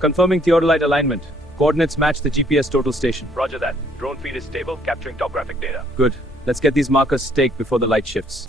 Confirming theodolite alignment. Coordinates match the GPS total station. Roger that. Drone feed is stable, capturing topographic data. Good. Let's get these markers staked before the light shifts.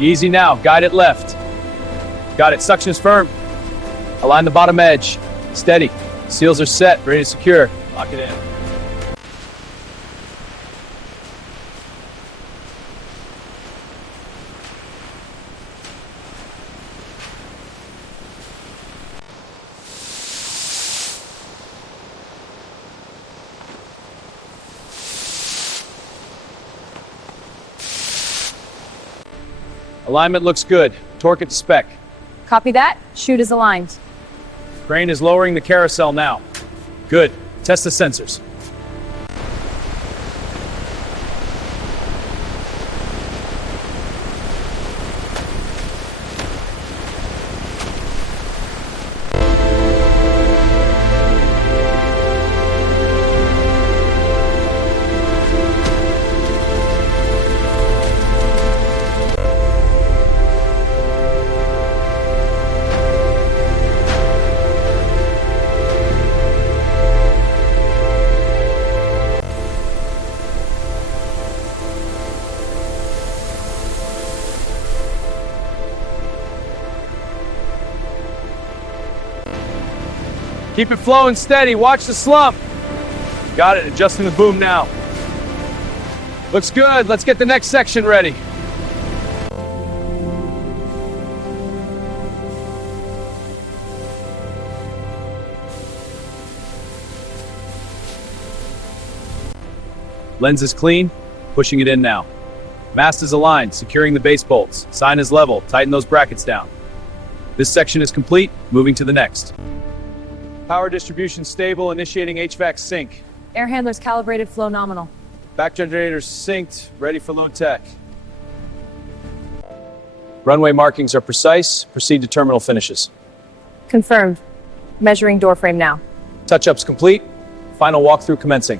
Easy now, guide it left. Got it, suction is firm. Align the bottom edge. Steady. Seals are set, ready to secure. Lock it in. Alignment looks good. Torque it to spec. Copy that. Chute is aligned. Crane is lowering the carousel now. Good. Test the sensors. Keep it flowing steady. Watch the slump. Got it. Adjusting the boom now. Looks good. Let's get the next section ready. Lens is clean. Pushing it in now. Mast is aligned, securing the base bolts. Sign is level. Tighten those brackets down. This section is complete. Moving to the next. Power distribution stable, initiating HVAC sync. Air handlers calibrated, flow nominal. Back generators synced, ready for low tech. Runway markings are precise. Proceed to terminal finishes. Confirmed. Measuring door frame now. Touch-ups complete. Final walkthrough commencing.